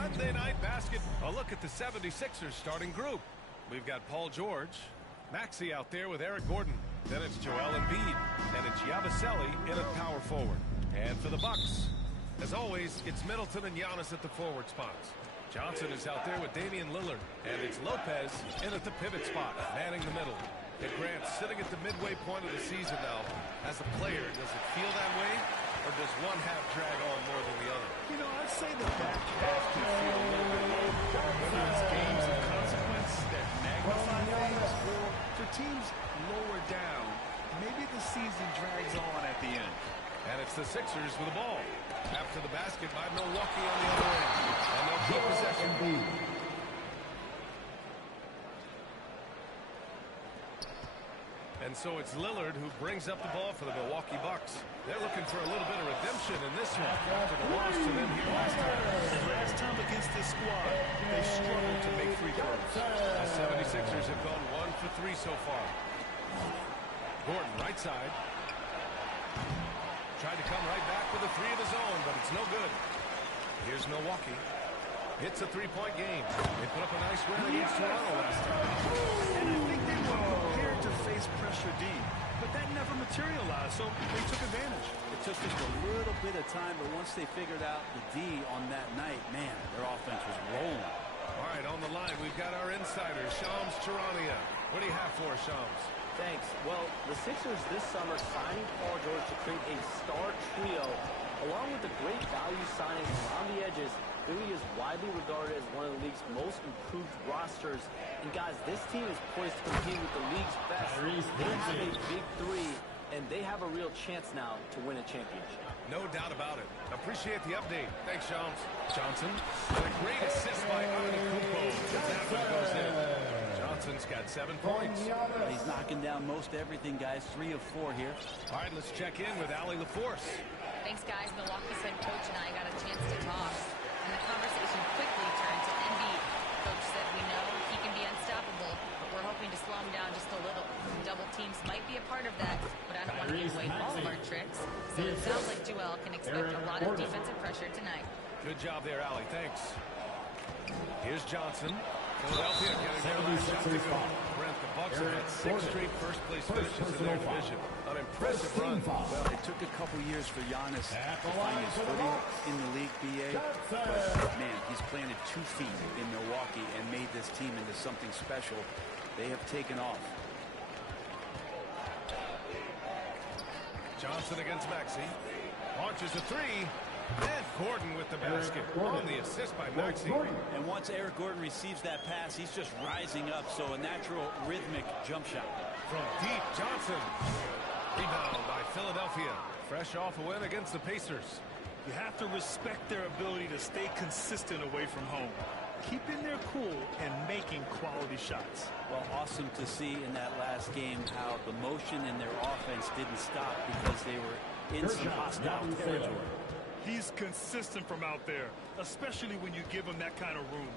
Sunday night basket. A look at the 76ers starting group. We've got Paul George, Maxey out there with Eric Gordon. Then it's Joel Embiid, and it's Yabusele in at power forward. And for the Bucks, as always, it's Middleton and Giannis at the forward spots. Johnson is out there with Damian Lillard, and it's Lopez in at the pivot spot, manning the middle. And Grant sitting at the midway point of the season now. As a player, does it feel that way, or does one half drag on more than the other? You know, I'd say the back half can feel a little bit low, whether it's games of consequence that magnify things, or for teams lower down, maybe the season drags on at the end. And it's the Sixers with the ball. After the basket by Milwaukee on the other end. And they'll keep possession. And so it's Lillard who brings up the ball for the Milwaukee Bucks. They're looking for a little bit of redemption in this one after the loss to them here last time. And last time against this squad, they struggled to make free throws. The 76ers have gone 1 for 3 so far. Gordon, right side. Tried to come right back with a three of his own, but it's no good. Here's Milwaukee. It's a three-point game. They put up a nice win against Toronto last time. And I think they were prepared to face pressure D, but that never materialized, so they took advantage. It took just a little bit of time, but once they figured out the D on that night, man, their offense was rolling. All right, on the line, we've got our insider, Shams Charania. What do you have for us, Shams? Thanks. Well, the Sixers this summer signing Paul George to create a star trio, along with the great value signings around the edges. Philly is widely regarded as one of the league's most improved rosters. And guys, this team is poised to compete with the league's best. They have a big three, and they have a real chance now to win a championship. No doubt about it. Appreciate the update. Thanks, Shams. Johnson, and a great assist by Antetokounmpo. That one goes in. Johnson's got 7 points. He's knocking down most everything, guys. 3 of 4 here. All right, let's check in with Allie LaForce. Thanks, guys. Milwaukee's head coach and I got a chance to talk, and the conversation quickly turned to Embiid. Coach said we know he can be unstoppable, but we're hoping to slow him down just a little. Double teams might be a part of that, but I don't want to give away all of our tricks. So it sounds like Joel can expect a lot of defensive pressure tonight. Good job there, Allie. Thanks. Here's Johnson. Philadelphia getting their last shot to go. Brent, the Bucks have had 6 straight first-place finishes in their division. An impressive run. Well, it took a couple years for Giannis to find his footing in the league, BA. But, man, he's planted 2 feet in Milwaukee and made this team into something special. They have taken off. Johnson against Maxey. Launches a 3. And Gordon with the basket on the assist by Maxey. And once Eric Gordon receives that pass, he's just rising up, so a natural rhythmic jump shot. From deep, Johnson. Rebound by Philadelphia. Fresh off a win against the Pacers. You have to respect their ability to stay consistent away from home, keeping their cool and making quality shots. Well, awesome to see in that last game how the motion in their offense didn't stop because they were in some hostile territory. He's consistent from out there, especially when you give him that kind of room.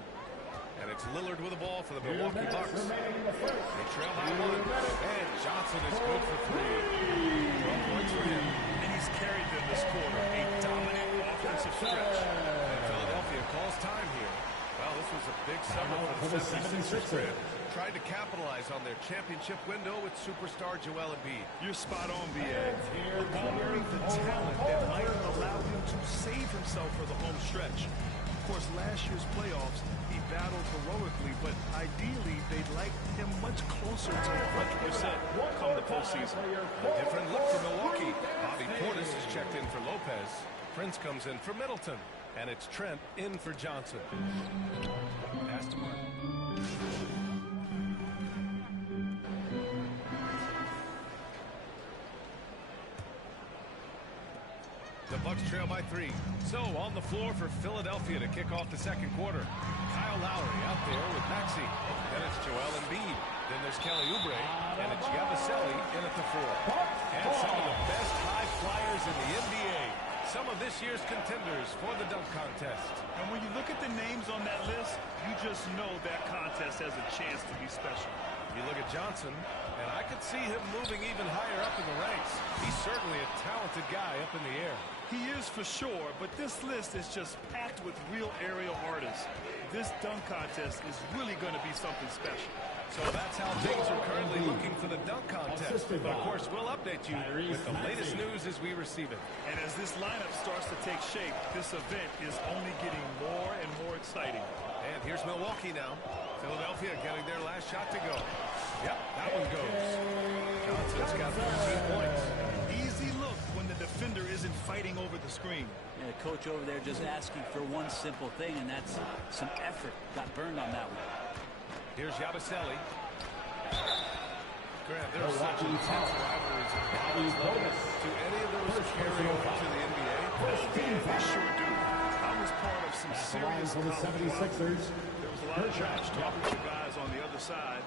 And it's Lillard with the ball for the Milwaukee Bucks. They trail by 1. And Johnson is good for 3. 12 points for him. And he's carried them this quarter. A dominant offensive stretch. And Philadelphia calls time here. Well, this was a big summer for the 76ers. Tried to capitalize on their championship window with superstar Joel Embiid. You're spot on, B.A. Acquiring the talent that might allow him to save himself for the home stretch. Of course, last year's playoffs, he battled heroically, but ideally, they'd like him much closer to 100% come the postseason. A different look for Milwaukee. Bobby Portis is checked in for Lopez. Prince comes in for Middleton. And it's Trent in for Johnson. Pass to Martin. The Bucks trail by 3. So on the floor for Philadelphia to kick off the second quarter. Kyle Lowry out there with Maxey. Then it's Joel Embiid. Then there's Kelly Oubre. And it's Yabusele in at the 4. And some of the best high flyers in the NBA. Some of this year's contenders for the dunk contest. And when you look at the names on that list, you just know that contest has a chance to be special. You look at Johnson, and I could see him moving even higher up in the ranks. He's certainly a talented guy up in the air. He is for sure, but this list is just packed with real aerial artists. This dunk contest is really going to be something special. So that's how things are currently looking for the dunk contest. But of course, we'll update you with the latest news as we receive it. And as this lineup starts to take shape, this event is only getting more and more exciting. And here's Milwaukee now. Philadelphia getting their last shot to go. Yep, that one goes. Johnson's got 14 points. Easy look when the defender isn't fighting over the screen. Yeah, the coach over there just asking for one simple thing, and that's some effort. Got burned on that one. Here's Yabusele. Grant, there are such intense rivalries at college level. Do any of those carry over to the NBA? They sure do. I was part of some serious college rivalries. There was a lot of trash talking to guys on the other side.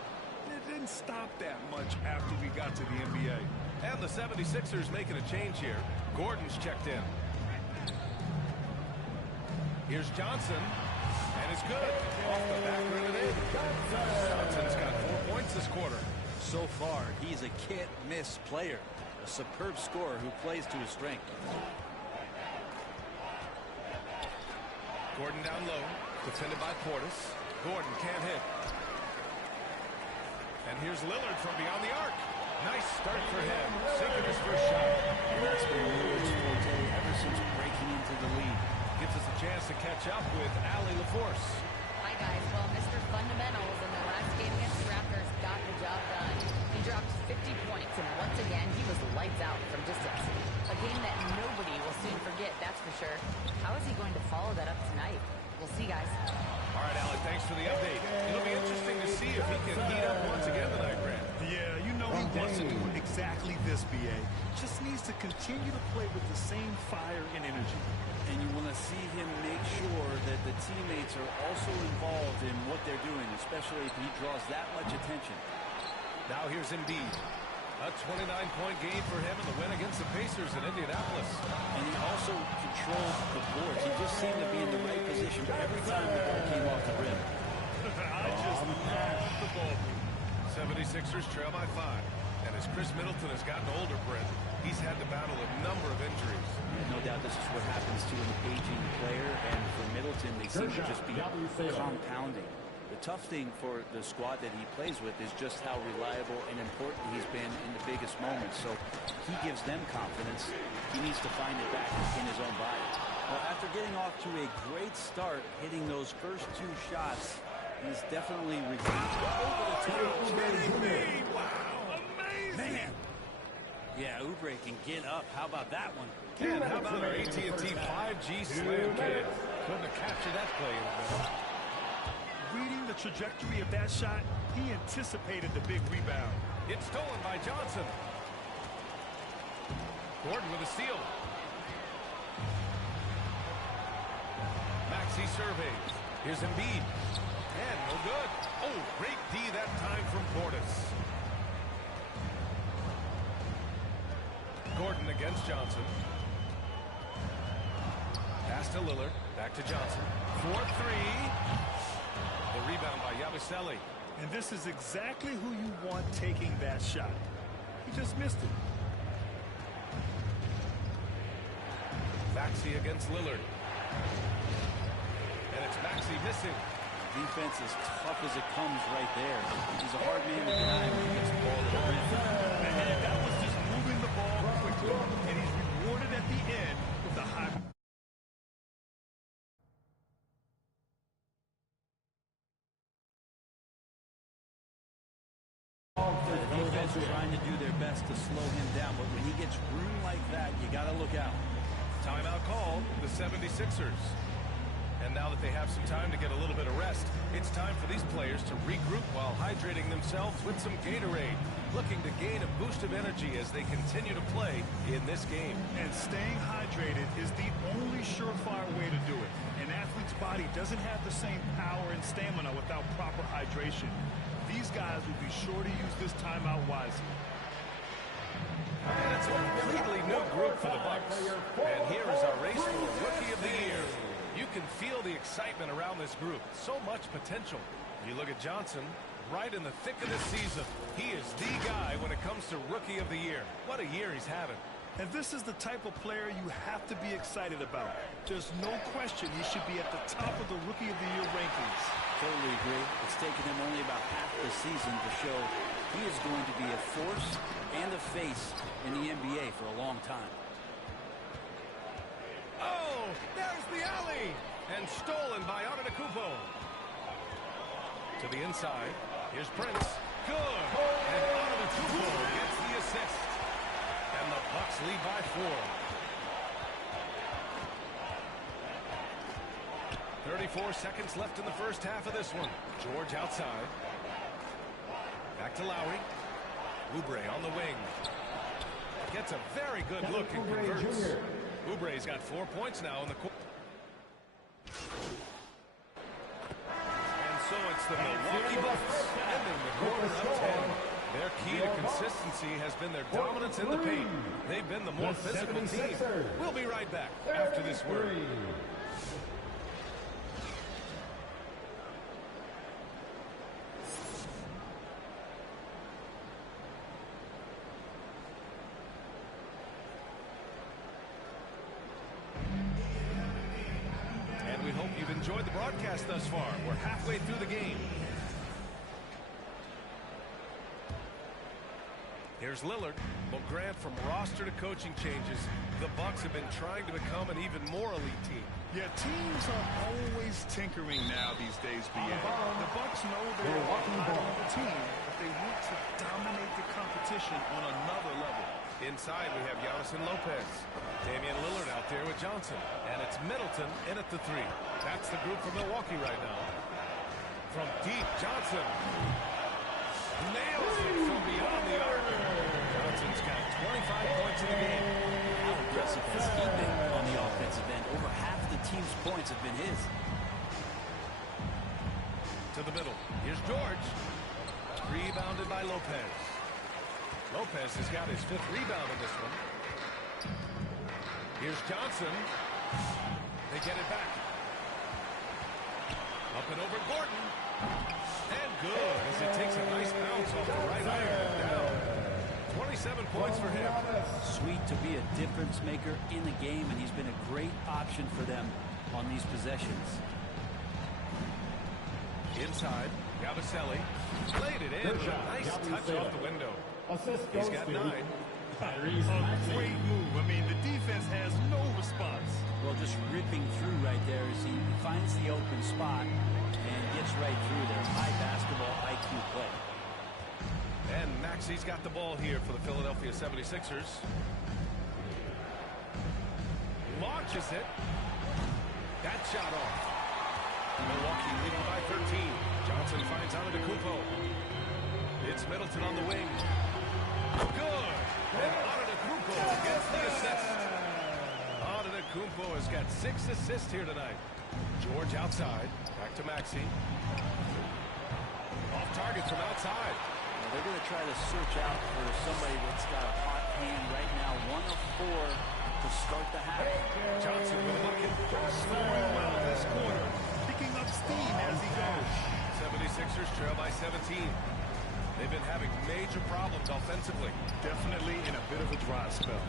It didn't stop that much after we got to the NBA. And the 76ers making a change here. Gordon's checked in. Here's Johnson. And it's good. Off the back rim and in. Johnson's got 4 points this quarter. So far, he's a can't-miss player. A superb scorer who plays to his strength. Gordon down low. Defended by Portis. Gordon can't hit. And here's Lillard from beyond the arc. Nice start for him. Sinking his first shot. And that's been Lillard's forte ever since breaking into the league. Gives us a chance to catch up with Allie LaForce. Hi, guys. Well, Mr. Fundamentals in the last game against the Raptors got the job done. He dropped 50 points, and once again, he was lights out from distance. A game that nobody will soon forget, that's for sure. How is he going to follow that up tonight? We'll see, guys. All right, Allie, thanks for the update. It'll be interesting to see if he can heat up once again tonight, Grant. Yeah, you know he wants to do exactly this, B.A. Just needs to continue to play with the same fire and energy. And you want to see him make sure that the teammates are also involved in what they're doing, especially if he draws that much attention. Now here's Embiid. A 29-point game for him in the win against the Pacers in Indianapolis. And he also controlled the boards. He just seemed to be in the right position every time the ball came off the rim. I just love the ball. 76ers trail by 5. And as Chris Middleton has gotten older, Brent, he's had to battle a number of injuries. No doubt this is what happens to an aging player, and for Middleton, they seem to just be compounding. The tough thing for the squad that he plays with is just how reliable and important he's been in the biggest moments. So he gives them confidence. He needs to find it back in his own body. Well, after getting off to a great start, hitting those first 2 shots, he's definitely regained. Wow, amazing! Man. Yeah, Oubre can get up. How about that one? And how about our AT&T 5G slam kid? Couldn't have captured that play in the middle. Reading the trajectory of that shot, he anticipated the big rebound. It's stolen by Johnson. Gordon with a steal. Maxey surveys. Here's Embiid. And no good. Oh, great D that time from Portis. Gordon against Johnson. Pass to Lillard. Back to Johnson. 4-3. The rebound by Yabusele. And this is exactly who you want taking that shot. He just missed it. Maxey against Lillard. And it's Maxey missing. Defense as tough as it comes right there. He's a hard man to deny when he gets the ball to the rim. And that was just moving the ball quickly. And he's rewarded at the end with a high. The defense trying to do their best to slow him down, but when he gets room like that, you got to look out. Timeout called, the 76ers. And now that they have some time to get a little bit of rest, it's time for these players to regroup while hydrating themselves with some Gatorade, looking to gain a boost of energy as they continue to play in this game. And staying hydrated is the only surefire way to do it. An athlete's body doesn't have the same power and stamina without proper hydration. These guys will be sure to use this timeout wisely. And it's a completely new group for the Bucks. And here is our race for Rookie of the Year. You can feel the excitement around this group. So much potential. You look at Johnson, right in the thick of this season. He is the guy when it comes to Rookie of the Year. What a year he's having. And this is the type of player you have to be excited about. There's no question he should be at the top of the Rookie of the Year rankings. Totally agree. It's taken him only about half the season to show he is going to be a force and a face in the NBA for a long time. Oh, there's the alley. And stolen by Antetokounmpo. To the inside. Here's Prince. Good. And Antetokounmpo gets the assist. And the Bucks lead by 4. 34 seconds left in the first half of this one. George outside. Back to Lowry. Oubre on the wing. Gets a very good look and converts. Oubre's got 4 points now in the quarter. And so it's the Milwaukee Bucks ending the quarter up 10. Their key to consistency has been their dominance in the paint. They've been the more physical team. We'll be right back after this word. And we hope you've enjoyed the broadcast thus far. We're halfway through the game. Here's Lillard. Well, Grant, from roster to coaching changes, the Bucks have been trying to become an even more elite team. Yeah, teams are always tinkering now these days, B.A. The Bucks know they're a high-level team, but they want to dominate the competition on another level. Inside, we have Giannis and Lopez. Damian Lillard out there with Johnson. And it's Middleton in at the 3. That's the group for Milwaukee right now. From deep, Johnson nails it from beyond the arc. Johnson's got 25 points in the game. How aggressive has he been on the offensive end? Over half the team's points have been his. To the middle. Here's George. Rebounded by Lopez. Lopez has got his 5th rebound in this one. Here's Johnson. They get it back. Up and over Gordon. And good as it takes a nice bounce off the right iron and down. 27 points for him. Sweet to be a difference maker in the game, and he's been a great option for them on these possessions. Inside, Yabusele laid it in. Nice touch off the window. He's got 9. A great move. I mean, the defense has no response. Well, just ripping through right there as he finds the open spot and gets right through there. High basketball IQ play. And Maxi's got the ball here for the Philadelphia 76ers. Launches it. That shot off. Milwaukee leading by 13. Johnson finds Antetokounmpo. It's Middleton on the wing. Good. And Antetokounmpo gets the assist. Antetokounmpo has got 6 assists here tonight. George outside. Back to Maxey. Off target from outside. Well, they're going to try to search out for somebody that's got a hot hand right now. 1 of 4 to start the half. Johnson with a bucket. Scoring well this quarter. Picking up steam as he goes. 76ers trail by 17. They've been having major problems offensively. Definitely in a bit of a dry spell.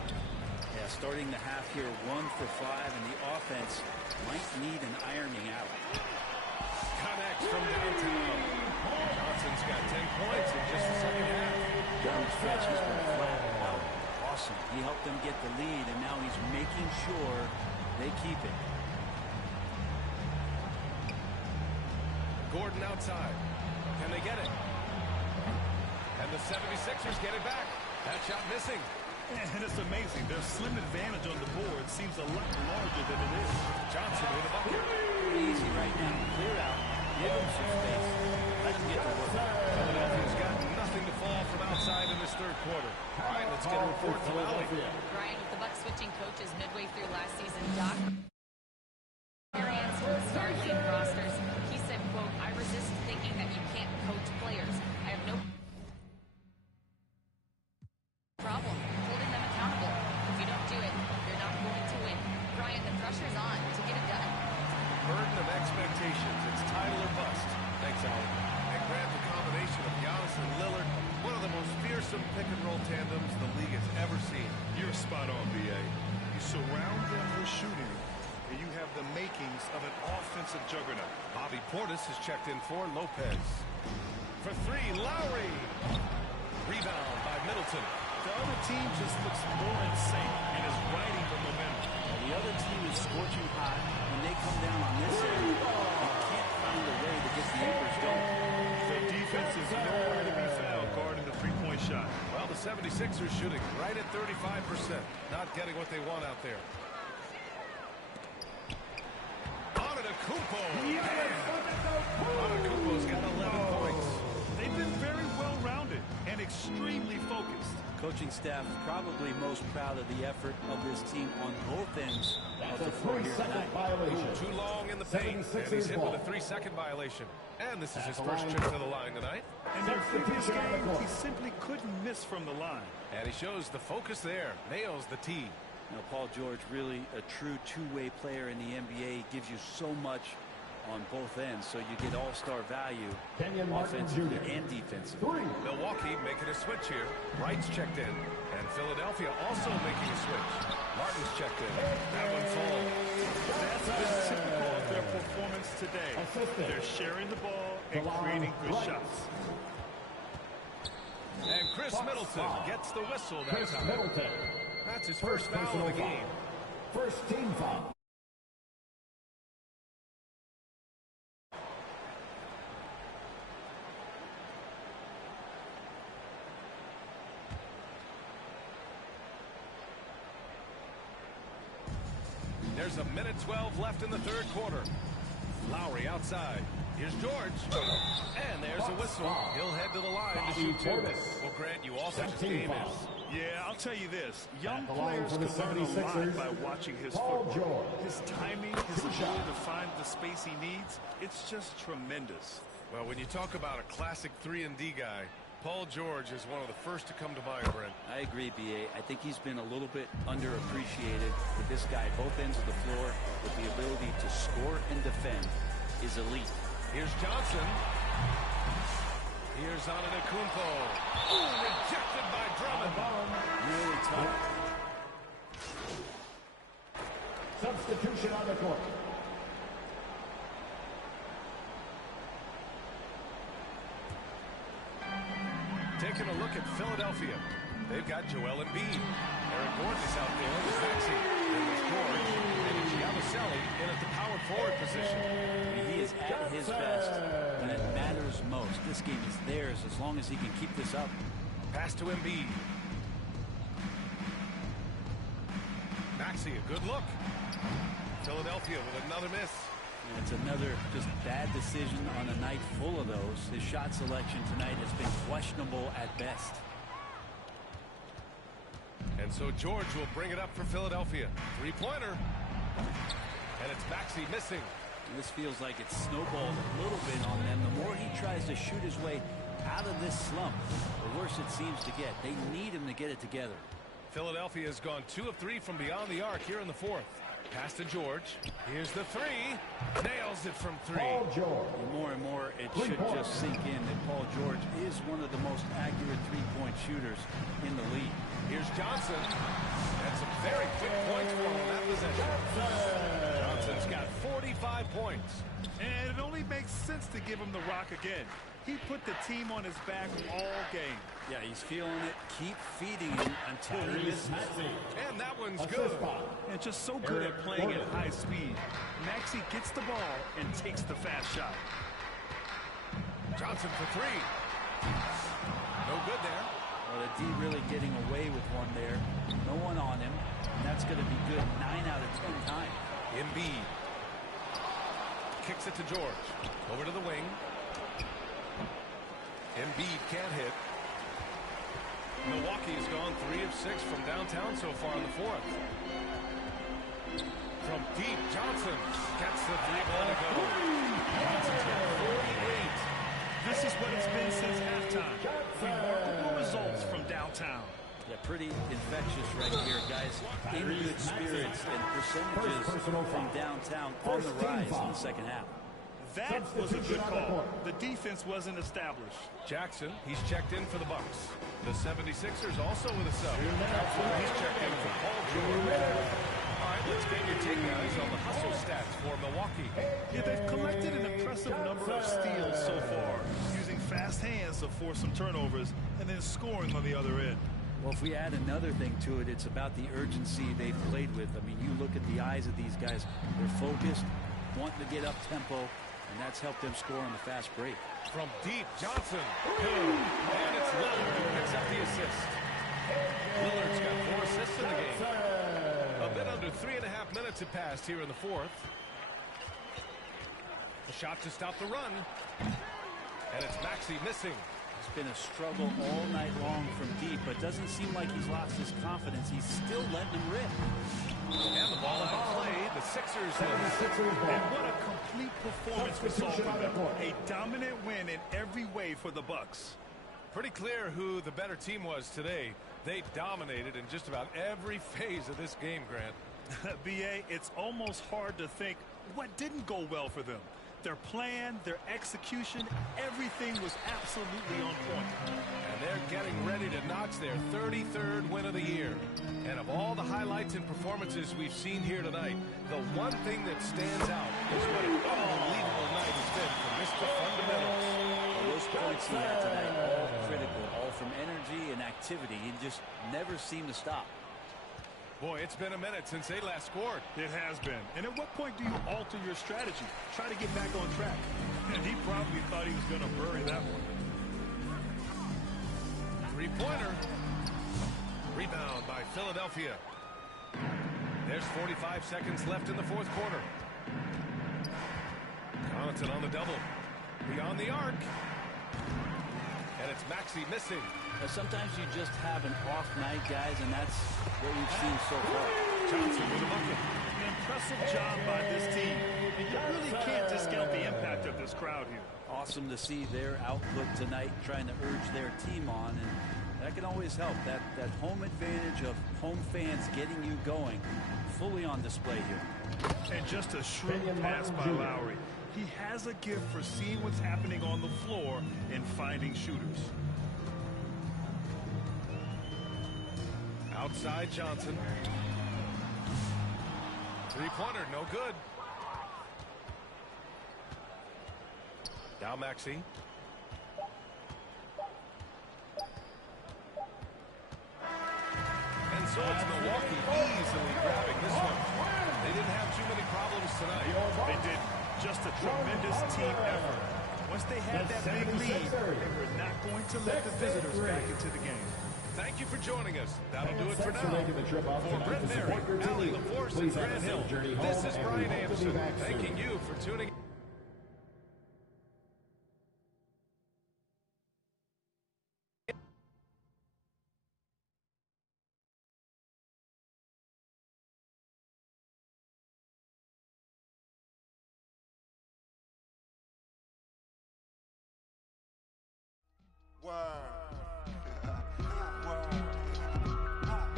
Yeah, starting the half here 1 for 5, and the offense might need an ironing out. Connects from downtown. Johnson's got 10 points in just the second half. Down the stretch, he's been flat out awesome. He helped them get the lead, and now he's making sure they keep it. Gordon outside. Can they get it? And the 76ers get it back. That shot missing. And it's amazing. Their slim advantage on the board seems a lot larger than it is. Johnson with a bucket. Easy right now. Clear out. Give him some space. Let him get to work. Philadelphia's got nothing to fall from outside in this 3rd quarter. All right, let's get a report from Allie. Brian, with the Bucks switching coaches midway through last season, Doc experienced star lead rosters. He said, quote, "I resist thinking that you can't coach players. I have no problem holding them accountable. If you don't do it, you're not going to win." Brian, the pressure's on to get it done. Burden of expectations. It's title or bust. Thanks, Allie. And Grant, the combination of Giannis and Lillard, one of the most fierce fearsome pick-and-roll tandems the league has ever seen. You're spot on, B.A. You surround them with shooting, and you have the makings of an offensive juggernaut. Bobby Portis has checked in for Lopez. For three, Lowry. Rebound by Middleton. The other team just looks more in sync and is riding the momentum. The other team is scorching hot. When they come down on this end, they can't find a way to get the Apers going. The defense is nowhere to be found guarding the three-point shot. Well, the 76ers shooting right at 35%. Not getting what they want out there. Antetokounmpo. Antetokounmpo's got 11 points. They've been very well-rounded and extremely focused. Coaching staff probably most proud of the effort of this team on both ends of the floor here tonight. Too long in the paint, and he's hit with a 3-second violation. And this is his first trip to the line tonight. In their previous game, he simply couldn't miss from the line. And he shows the focus there. Nails the tee. Now, Paul George, really a true two-way player in the NBA. Gives you so much on both ends, so you get all-star value offensively and defensively. Milwaukee making a switch here. Wright's checked in. And Philadelphia also making a switch. Martin's checked in. That one falls. That's been typical of their performance today. They're sharing the ball and creating good shots. And Chris Middleton gets the whistle that time. That's his first foul of the game. First team foul. There's a minute 12 left in the third quarter. Lowry outside. Here's George. And there's a whistle. He'll head to the line to shoot two. Well, Grant, you also his game is. Yeah, I'll tell you this. Young players can learn a lot by watching his footwork. His timing, his ability to find the space he needs, it's just tremendous. Well, when you talk about a classic 3-and-D guy, Paul George is one of the first to come to mind, Brent. I agree, B.A. I think he's been a little bit underappreciated. With this guy, both ends of the floor, with the ability to score and defend, is elite. Here's Johnson. Here's Antetokounmpo. Ooh, rejected by Drummond. Really tough. Substitution on the court. Taking a look at Philadelphia. They've got Joel Embiid. Eric Gordon is out there with Maxey. And there's George. And it's Yabusele in at the power forward position. He is at his best when it matters most. This game is theirs as long as he can keep this up. Pass to Embiid. Maxey, a good look. Philadelphia with another miss. And it's another just bad decision on a night full of those. His shot selection tonight has been questionable at best. And so George will bring it up for Philadelphia. Three-pointer. And it's Maxey missing. This feels like it's snowballed a little bit on them. The more he tries to shoot his way out of this slump, the worse it seems to get. They need him to get it together. Philadelphia has gone 2 of 3 from beyond the arc here in the fourth. Pass to George. Here's the three. Nails it from 3. Paul George. More and more, it should just sink in that Paul George is one of the most accurate three-point shooters in the league. Here's Johnson. And some very quick points for him in that possession. Johnson's got 45 points. And it only makes sense to give him the rock again. He put the team on his back all game. Yeah, he's feeling it. Keep feeding him until he misses. And that one's good. And just so good at playing at high speed. Maxey gets the ball and takes the fast shot. Johnson for 3. No good there. Well, the D really getting away with one there. No one on him. And that's going to be good 9 out of 10 times. Embiid. Kicks it to George. Over to the wing. Embiid can't hit. Milwaukee has gone 3 of 6 from downtown so far in the fourth. From deep, Johnson gets the three-ball to go. Johnson's got 48. This is what it's been since halftime. Remarkable results from downtown. Yeah, pretty infectious right here, guys. In good spirits and percentages from downtown on the rise in the second half. That was a good call. The defense wasn't established. Jackson, he's checked in for the Bucks. The 76ers also with a sub. He's checked in for Paul George. All right, let's get your take, guys, on the hustle stats for Milwaukee. Yeah, they've collected an impressive number of steals so far, using fast hands to force some turnovers and then scoring on the other end. Well, if we add another thing to it, it's about the urgency they've played with. I mean, you look at the eyes of these guys. They're focused, wanting to get up tempo, and that's helped them score on the fast break. From deep, Johnson. And it's Lillard who picks up the assist. Lillard's got 4 assists in the game. A bit under 3.5 minutes have passed here in the fourth. A shot to stop the run. And it's Maxey missing. It's been a struggle all night long from deep, but doesn't seem like he's lost his confidence. He's still letting him rip. And the ball out of play. The Sixers win. And what a complete performance we saw from them. A dominant win in every way for the Bucks. Pretty clear who the better team was today. They dominated in just about every phase of this game, Grant. B.A., it's almost hard to think what didn't go well for them. Their plan, their execution, everything was absolutely on point. And they're getting ready to notch their 33rd win of the year. And of all the highlights and performances we've seen here tonight, the one thing that stands out is what an unbelievable night has been from Mr. Fundamentals. Well, those points he had tonight, all critical, all from energy and activity. He just never seemed to stop. Boy, it's been a minute since they last scored. It has been. And at what point do you alter your strategy? Try to get back on track. And he probably thought he was going to bury that one. Three-pointer. Rebound by Philadelphia. There's 45 seconds left in the fourth quarter. Connaughton on the double. Beyond the arc. And it's Maxey missing. Sometimes you just have an off night, guys, and that's what we've seen so far. Johnson with a bucket. An impressive job by this team. And you really can't discount the impact of this crowd here. Awesome to see their output tonight, trying to urge their team on, and that can always help. That home advantage of home fans getting you going, fully on display here. And just a shrewd pass by Lowry. He has a gift for seeing what's happening on the floor and finding shooters. Outside Johnson. Three-pointer, no good. Now Maxey. And so it's Milwaukee easily grabbing this one. They didn't have too many problems tonight. They did. Just a tremendous team effort. Once they had that big lead, they were not going to let the visitors back into the game. Thank you for joining us. That'll do it for now. For Brett Berry, Allie LaForce, and Grant Hill, this is Brian Anderson, thanking you for tuning in.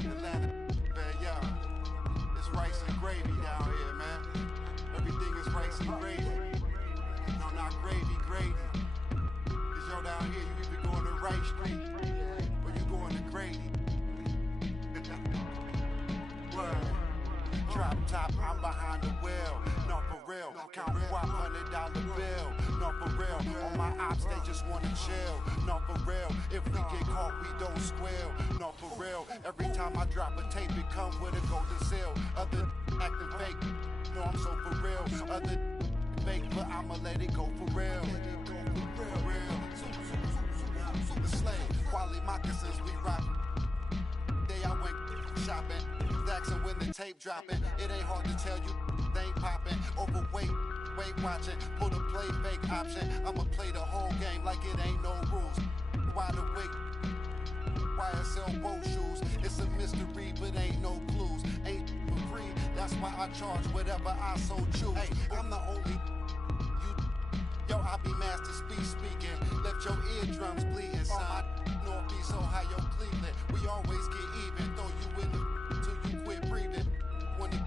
Atlanta, man, yo. It's rice and gravy down here, man. Everything is rice and gravy. No, not gravy, gravy. Cause yo, down here, you either going to Rice Street or you going to Grady. Word. Drop top, I'm behind the wheel. No, for real. Count $100 bill. No, for real. On my ops, they just wanna chill. No, for real. If we get caught, we don't squeal. No, for real. Every time I drop a tape, it comes with a golden seal. Other acting fake. No, I'm so for real. Other fake, but I'ma let it go for real. The slave, quality moccasins, we rock. Day I went shopping. Daxon when the tape dropping. It ain't hard to tell you they ain't popping. Overweight, weight watching. Pull the play fake option. I'ma play the whole game like it ain't no rules. Wide awake, YSL bow shoes. It's a mystery, but ain't no clues. Ain't for free, that's why I charge whatever I so choose. Hey, I'm the only you. Yo, I be master speaking. Left your eardrums bleeding. Son, Northeast Ohio, Cleveland. We always get even. Throw you in the till you quit breathing. When you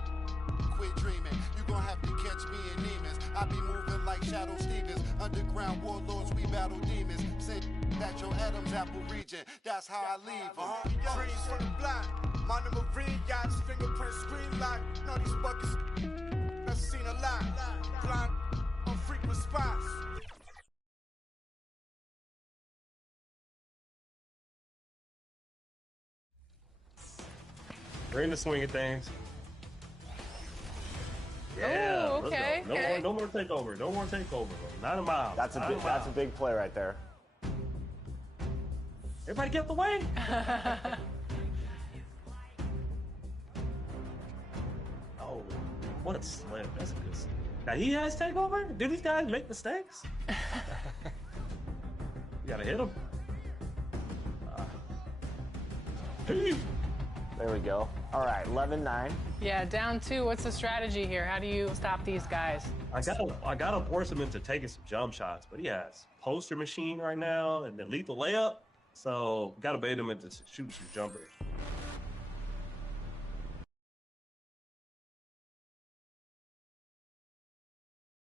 quit dreaming, you gon' have to catch me in demons. I be moving like Shadow Stevens, underground warlords, we battle demons. Send at your Adam's apple region. That's how I leave. Freeze from the block. Mono Marine yachts, fingerprint screen lock. Know these buckets. I've seen a lot. Blind on frequent spots. Bring the swing of things. Yeah, Ooh, okay, let's go. No more takeover. No more takeover. Not a mile. That's a big play right there. Everybody get the way. Oh, what a slam. That's a good slam. Now he has takeover? Do these guys make mistakes? You gotta hit him. There we go. All right, 11-9. Yeah, down 2. What's the strategy here? How do you stop these guys? I gotta force him into taking some jump shots, but he has poster machine right now and then lethal layup. So gotta bait him into shooting some jumpers.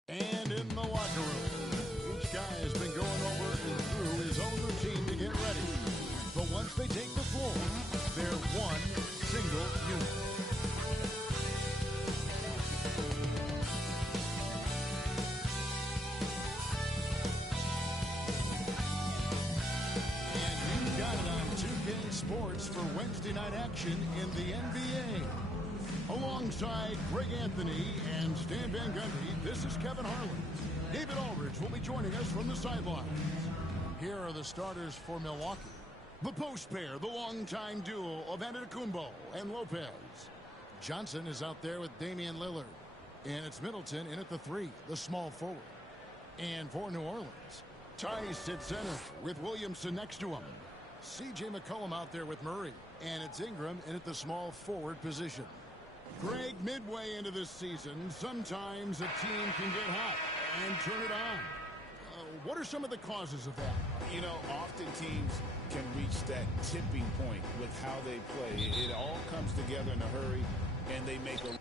And in the locker room, each guy has been going over and through his own routine to get ready. But once they take the floor, they're one single unit. And you've got it on 2K Sports for Wednesday night action in the NBA. Alongside Greg Anthony and Stan Van Gundy, this is Kevin Harlan. David Aldridge will be joining us from the sidelines. Here are the starters for Milwaukee. The post pair, the longtime duo of Antetokounmpo and Lopez. Johnson is out there with Damian Lillard. And it's Middleton in at the 3, the small forward. And for New Orleans, Tice at center with Williamson next to him. C.J. McCollum out there with Murray. And it's Ingram in at the small forward position. Greg, midway into this season, sometimes a team can get hot and turn it on. What are some of the causes of that? You know, often teams can reach that tipping point with how they play. It all comes together in a hurry, and they make a...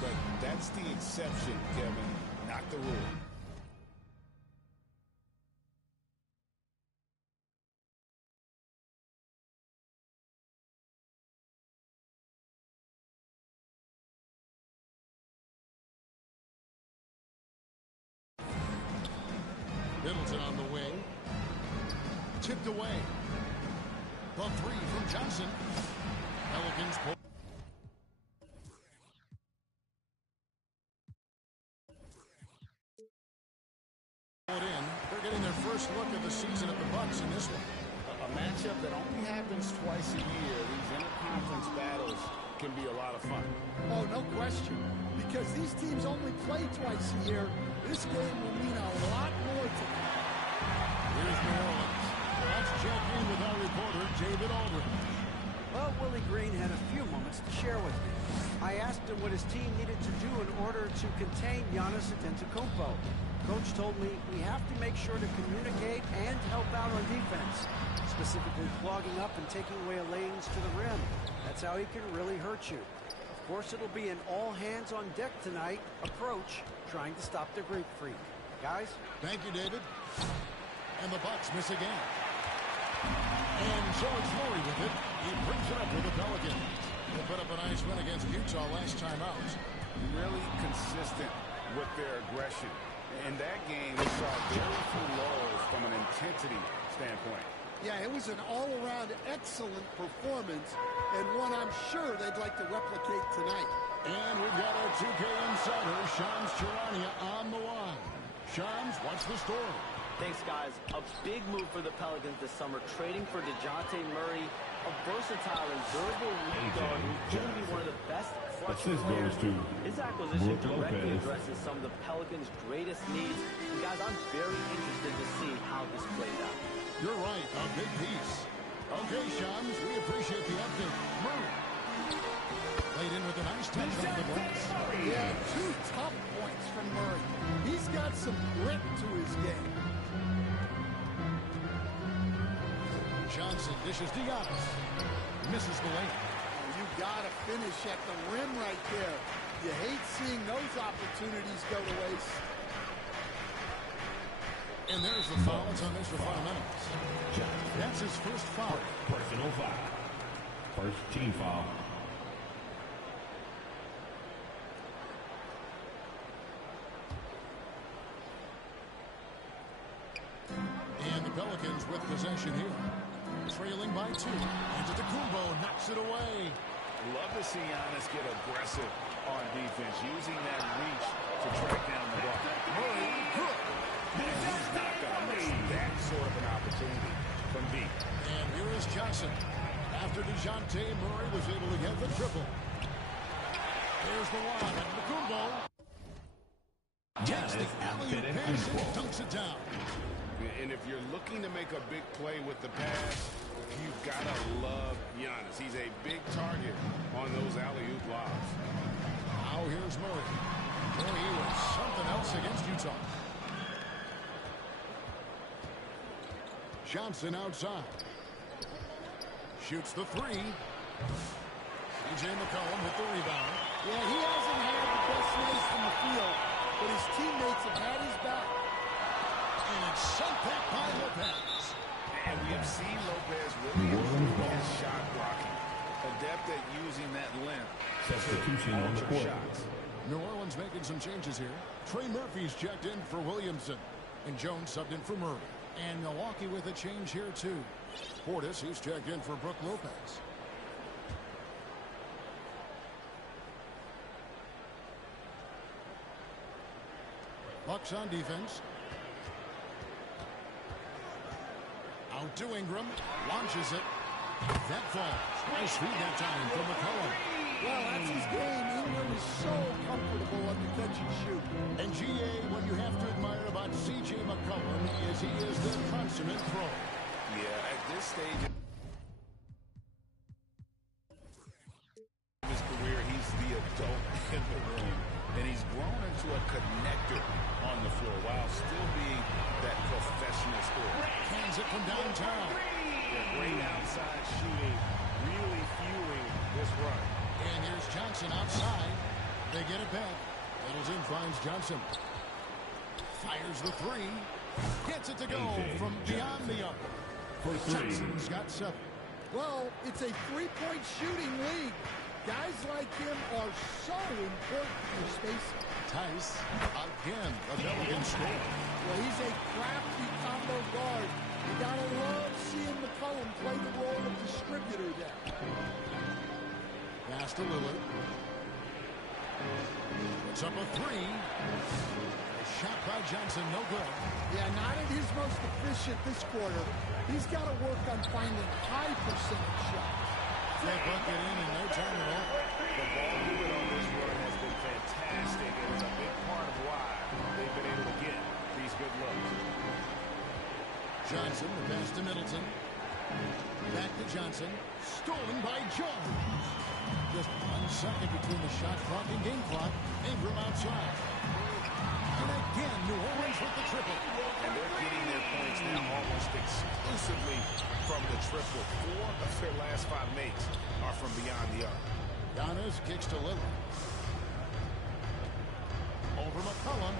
But that's the exception, Kevin, not the rule. Middleton on the wing. Tipped away. The 3 from Johnson. Pelicans pull. In. They're getting their first look at the season at the Bucks in this one. A matchup that only happens twice a year. These interconference battles can be a lot of fun. Oh, no question. Because these teams only play twice a year, this game will mean a lot more to them. Here's New Orleans. Let's check in with our reporter, David Aldridge. Well, Willie Green had a few moments to share with me. I asked him what his team needed to do in order to contain Giannis Antetokounmpo. Coach told me we have to make sure to communicate and help out on defense, specifically clogging up and taking away lanes to the rim. That's how he can really hurt you. Of course, it'll be an all-hands-on-deck tonight approach, trying to stop the Greek freak. Guys? Thank you, David. And the Bucks miss again. And George Murray with it. He brings it up with the Pelicans. They put up a nice win against Utah last time out. Really consistent with their aggression. In that game, we saw very few lulls from an intensity standpoint. Yeah, it was an all-around excellent performance, and one I'm sure they'd like to replicate tonight. And we've got our 2K insider, Shams Charania, on the line. Shams, what's the story? Thanks, guys. A big move for the Pelicans this summer, trading for DeJounte Murray A versatile and durable lead guard who's going to be one of the best clutch Assist players. goes to His acquisition Brook directly Lopez. addresses some of the Pelicans' greatest needs. And guys, I'm very interested to see how this plays out. You're right, a big piece. Okay, Shams, we appreciate the update. Murray. Played in with a nice touch on the glass. Yeah, 2 tough points from Murray. He's got some grit to his game. Johnson dishes to Giannis. Misses the lane. You gotta finish at the rim right there. You hate seeing those opportunities go to waste. And there's the foul. It's on Mr. Fundamentals. That's his first foul. Personal foul. First team foul. And the Pelicans with possession here. Trailing by 2. Antetokounmpo knocks it away. Love to see Giannis get aggressive on defense, using that reach to track down the ball. Murray, good. And he's not going to miss that sort of an opportunity from deep. And here is Johnson. After DeJounte, Murray was able to get the triple. Here's the one. Antetokounmpo gets the alley-oop pass and dunks it down. And if you're looking to make a big play with the pass, you've got to love Giannis. He's a big target on those alley-oop lobs. Now here's Murray. Murray was something else against Utah. Johnson outside. Shoots the 3. C.J. McCollum with the rebound. Yeah, he hasn't had the best nights from the field, but his teammates have had his back. And it's sent back by Lopez. And we have seen Lopez really improve his shot blocking. Adept at using that length. Substitution on the court. Shots. New Orleans making some changes here. Trey Murphy's checked in for Williamson. And Jones subbed in for Murray. And Milwaukee with a change here too. Portis, he's checked in for Brook Lopez. Bucks on defense. Out to Ingram. Launches it. That falls. Nice feed that time from McCollum. Well, that's his game. Ingram is so comfortable under catch and shoot. And GA, what you have to admire about C.J. McCollum is he is the consummate pro. Yeah, at this stage of his career, he's the adult in the room. And he's grown into a connector on the floor while still being that professional scorer. Hands it from downtown. Yeah, great outside shooting, really fueling this run. And here's Johnson outside. They get it back. Middleton finds Johnson. Fires the 3. Gets it to go from beyond the arc. Johnson's got 7. Well, it's a 3-point shooting league. Guys like him are so important for spacing. Tice, again, the Pelican score. Well, he's a crafty combo guard. You gotta love seeing McCollum play the role of distributor there. Pass to Lillard. It's up a 3. Shot by Johnson, no good. Yeah, not at his most efficient this quarter. He's got to work on finding high percentage shots. That bucket in no time at all. The ball movement on this run has been fantastic, and it's a big part of why they've been able to get these good looks. Johnson, the pass to Middleton. Back to Johnson. Stolen by Jones. Just 1 second between the shot clock and game clock. Ingram outside. And again, New Orleans with the triple. And they're getting their points now almost exclusively from the triple. 4 of their last 5 makes are from beyond the arc. Giannis kicks to Lillard. Over McCollum.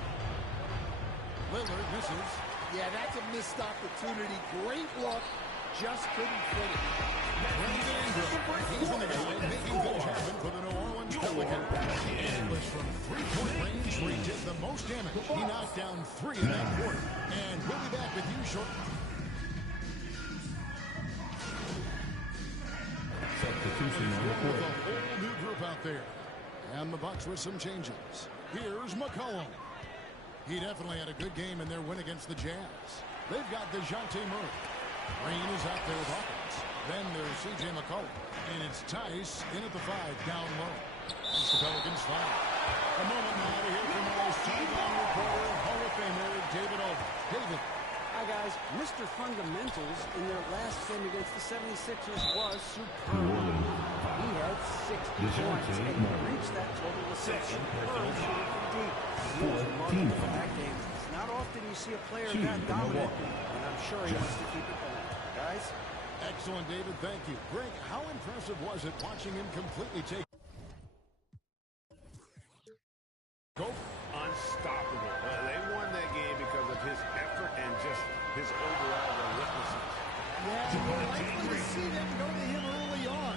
Lillard misses. Yeah, that's a missed opportunity. Great look. Just couldn't fit it. Brandon Ingram. He's in the guy making things happen for the New Orleans Pelicans. And was from 3-point range where he did the most damage. He knocked down 3 in that quarter. And we'll be back with you shortly. Substitution on the With court. a whole new group out there. And the Bucks with some changes. Here's McCollum. He definitely had a good game in their win against the Jazz. They've got DeJounte Murray. Green is out there with Hawkins. Then there's C.J. McCollum. And it's Tice in at the 5, down low. That's the Pelicans foul. A moment now to hear from our sideline reporter, Hall of Famer David Olden. David. Hi, guys. Mr. Fundamentals in their last game against the 76ers was superb. He had 60 points and reached that total with some superb shooting from deep. He was remarkable in that game. It's not often you see a player that dominant, and I'm sure he wants to keep it going. Guys? Excellent, David. Thank you. Greg, how impressive was it watching him completely take... Go. Unstoppable. They won that game because of his effort and just his overall relentlessness. Yeah, you're likely to see them go to him early on.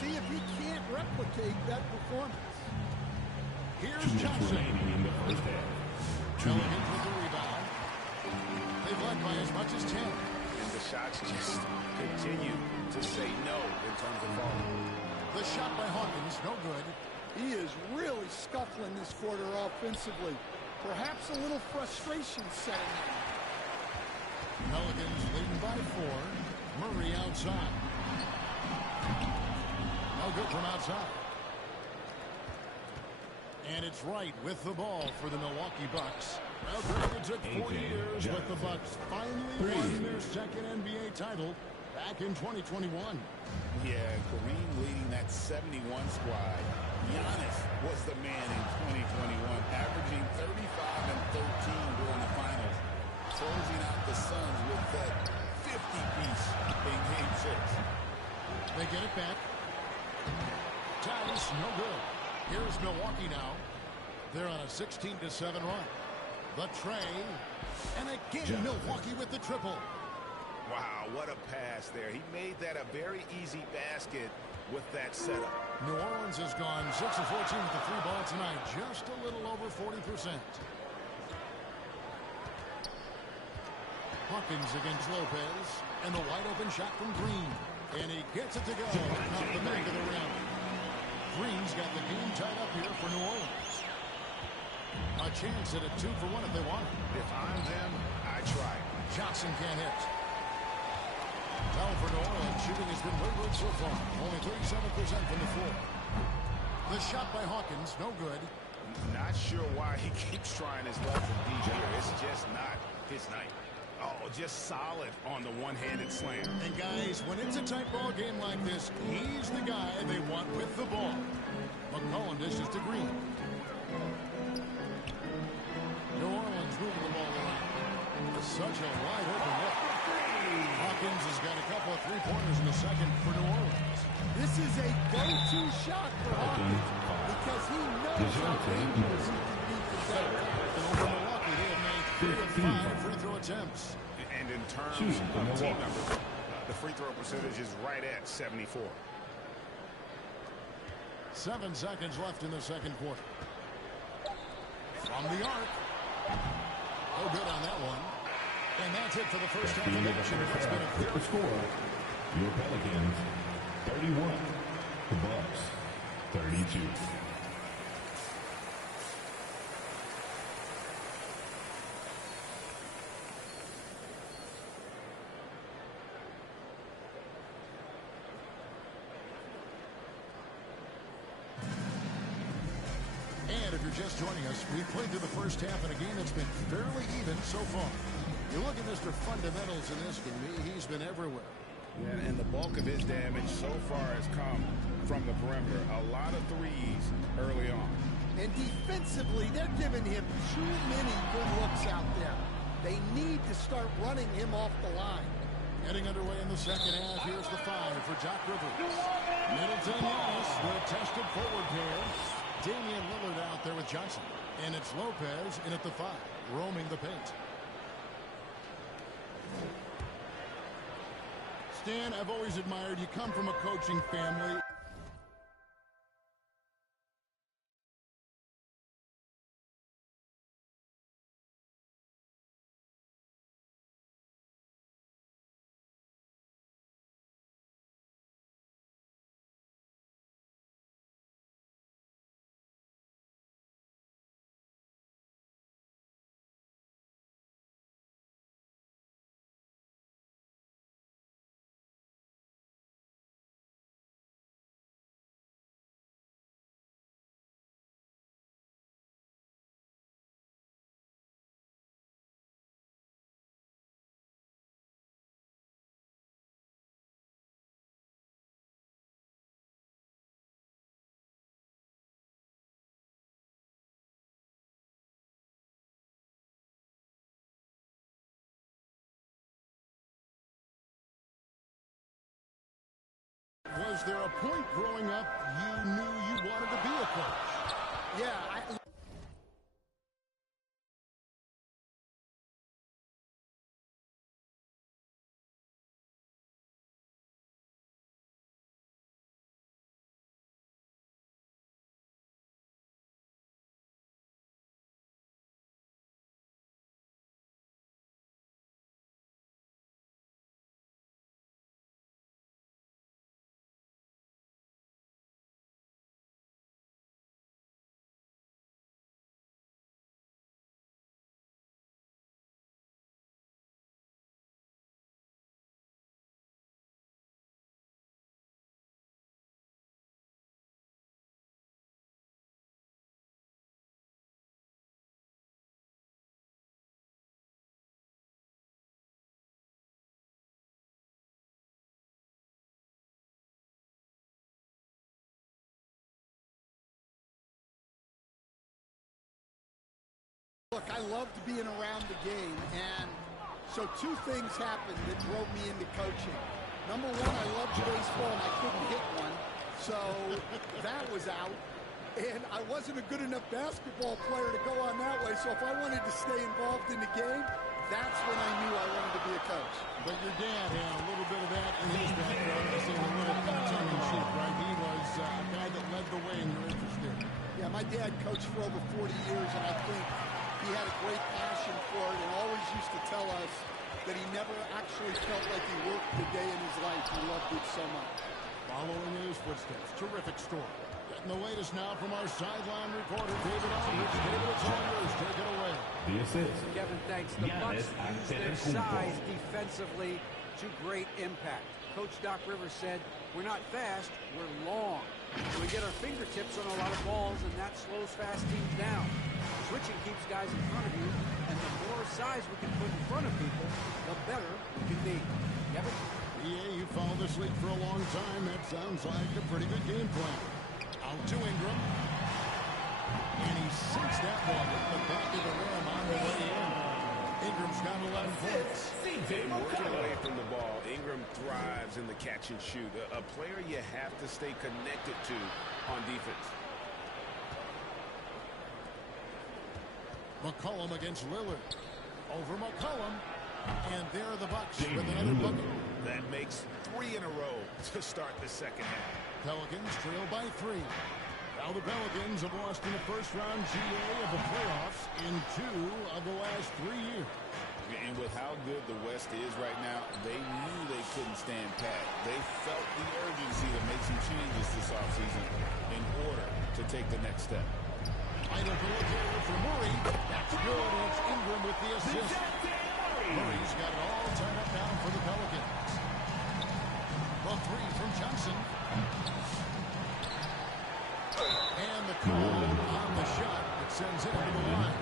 See if he can't replicate that performance. Here's Johnson. In the first half. Pelicans with the rebound. They've led by as much as 10. And the shots just continue to say no in terms of volume. The shot by Hawkins, no good. He is really scuffling this quarter offensively. Perhaps a little frustration setting in. Pelicans leading by 4. Murray outside. No good from outside. And it's Wright with the ball for the Milwaukee Bucks. Well, Greg, it took 40 years, but the Bucks finally won their second NBA title back in 2021. Yeah, Kareem leading that 71 squad. Giannis was the man in 2021, averaging 35 and 13 during the finals, closing out the Suns with that 50-piece in Game 6. They get it back. Tice, no good. Here's Milwaukee now. They're on a 16-7 run. The tray. And again, Milwaukee with the triple. Wow, what a pass there. He made that a very easy basket with that setup. New Orleans has gone 6 of 14 with the 3 ball tonight. Just a little over 40%. Hawkins against Lopez. And the wide open shot from Green. And he gets it to go. Off the back of the rim. Green's got the game tied up here for New Orleans. A chance at a 2 for 1 if they want it. If I'm them, I try. Johnson can't hit. Foul for New Orleans. Shooting has been wayward so far. Only 37% from the floor. The shot by Hawkins, no good. Not sure why he keeps trying his luck from deep here. It's just not his night. Oh, just solid on the one-handed slam. And guys, when it's a tight ball game like this, he's the guy they want with the ball. McCollum dishes to Green. New Orleans moving the ball around. Such a wide open look. Hawkins has got a couple of three-pointers in the second for New Orleans. This is a go-to shot for Hawkins because he knows how dangerous he can be for that. And over Milwaukee, they have made 3 of 5 free throw attempts. And in terms of team numbers, the free throw percentage is right at 74. 7 seconds left in the second quarter. From the arc. No good on that one. And that's it for the first half of action. It's been a the score. Your Pelicans 31. The Bucks 32. And if you're just joining us, we've played through the first half in a game that's been fairly even so far. You look at Mr. Fundamentals in this game, he's been everywhere. Yeah, and the bulk of his damage so far has come from the perimeter. A lot of threes early on. And defensively, they're giving him too many good looks out there. They need to start running him off the line. Getting underway in the second half, here's the 5 for Doc Rivers. Middleton and Giannis, the tested forward pair. Damian Lillard out there with Johnson. And it's Lopez in at the 5, roaming the paint. Stan, I've always admired you. Come from a coaching family. Was there a point growing up you knew you wanted to be a coach? Yeah, look, I loved being around the game, and so two things happened that drove me into coaching. Number one, I loved baseball, and I couldn't hit one, so that was out. And I wasn't a good enough basketball player to go on that way, so if I wanted to stay involved in the game, that's when I knew I wanted to be a coach. But your dad had a little bit of that in his background. I say a little tongue-in-cheek, right? He was a guy that led the way in your interest there. Yeah, my dad coached for over 40 years, and I think he had a great passion for it and always used to tell us that he never actually felt like he worked a day in his life. He loved it so much. Following in his footsteps, terrific story. Getting the latest now from our sideline reporter, David Aldridge. David, it's all yours. Take it away. The assist. Kevin, thanks. The Bucks use their size defensively to great impact. Coach Doc Rivers said, we're not fast, we're long. We get our fingertips on a lot of balls, and that slows fast teams down. Switching keeps guys in front of you, and the more size we can put in front of people, the better we can be. Kevin? Yeah, you followed this league for a long time. That sounds like a pretty good game plan. Out to Ingram. And he sinks that ball at the back of the rim on the way in. Ingram's got 11 points. Working away from the ball, Ingram thrives in the catch and shoot. A player you have to stay connected to on defense. McCollum against Lillard. Over McCollum. And there are the Bucks with another bucket. That makes 3 in a row to start the second half. Pelicans trail by 3. Now the Pelicans have lost in the first-round GA of the playoffs in 2 of the last 3 years. And with how good the West is right now, they knew they couldn't stand pat. They felt the urgency to make some changes this offseason in order to take the next step. Wide open look here for Murray. That's good, and it's Ingram with the assist. Murray's got it all tied up now for the Pelicans. The 3 from Johnson. And the call on the shot that sends it into the line.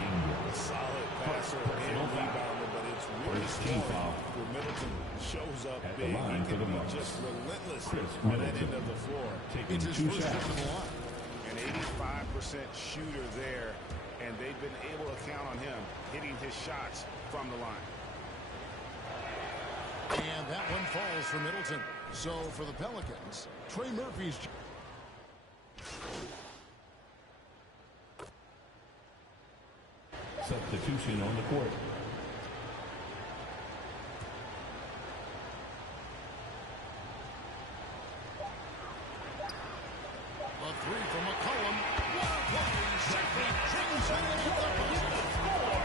A solid passer and rebounder, but it's really strong when Middleton shows up big. He can be just relentless on that end of the floor. It's his first shot to the line. An 85% shooter there, and they've been able to count on him hitting his shots from the line. And that one falls for Middleton. So for the Pelicans, Trey Murphy's... Substitution on the court. A 3 from McCollum. What a play! Simply brings it in at the buzzer.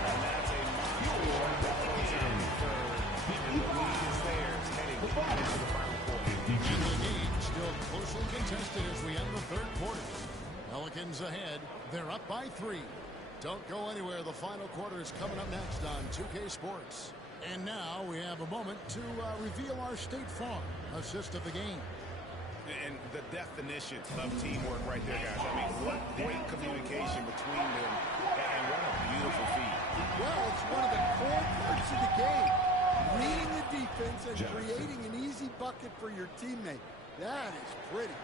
And that's a monster return third. And the lead is theirs heading into the final quarter. And the game still closely contested as we end the third quarter. Pelicans ahead. They're up by 3. Don't go anywhere. The final quarter is coming up next on 2K Sports. And now we have a moment to reveal our State Farm assist of the game. And the definition of teamwork right there, guys. I mean, what great communication between them, and what a beautiful feat. Well, it's one of the core parts of the game. Reading the defense and creating an easy bucket for your teammate. That is pretty.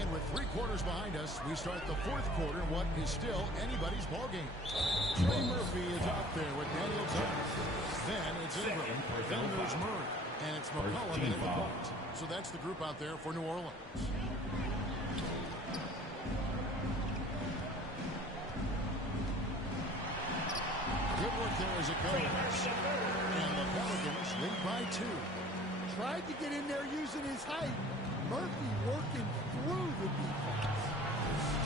And with 3 quarters behind us, we start the fourth quarter, what is still anybody's ballgame. Trey Murphy is out there with Daniel Jones. Then it's Ingram. Then there's Murray. And it's McCollum in at the point. So that's the group out there for New Orleans. Good work there as it goes. And the Pelicans lead by 2. Tried to get in there using his height. Murphy working through the defense.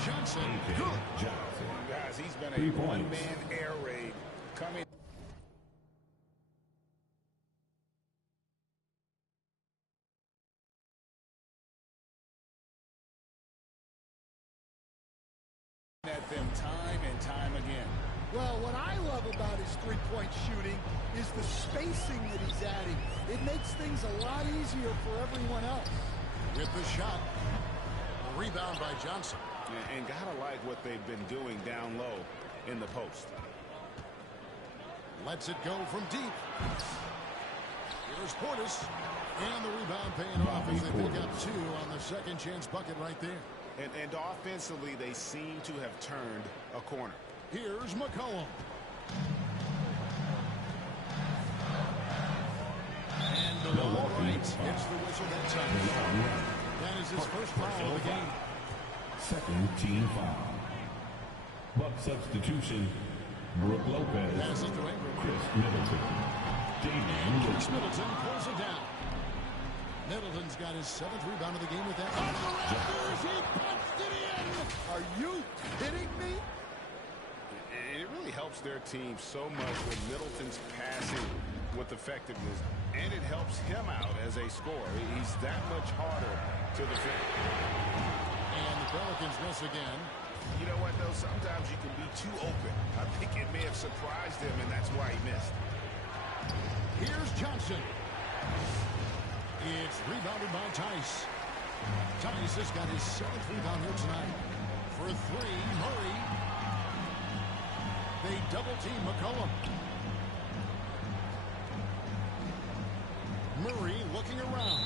Johnson, good. Johnson. Guys, he's been a one-man air raid coming. At them time and time again. Well, what I love about his three-point shooting is the spacing that he's adding. It makes things a lot easier for everyone else. With the shot. A rebound by Johnson. And gotta like what they've been doing down low in the post. Lets it go from deep. Here's Portis. And the rebound paying off as they pick up 2 on the second chance bucket right there. And offensively, they seem to have turned a corner. Here's McCollum. And below right gets the whistle that time. That is his first foul of the game. Second team foul. Buck substitution, Brooke Lopez. Passes to Ingram. Chris Middleton. Chris Middleton pulls it down. Middleton's got his 7th rebound of the game with that. He punched it in. Are you kidding me? And it really helps their team so much with Middleton's passing with effectiveness, and it helps him out as a scorer. He's that much harder to defend. And the Pelicans miss again. You know what, though? Sometimes you can be too open. I think it may have surprised him, and that's why he missed. Here's Johnson. It's rebounded by Tice. Tice has got his 7th rebound here tonight. For 3, Murray. They double-team McCollum. Murray looking around.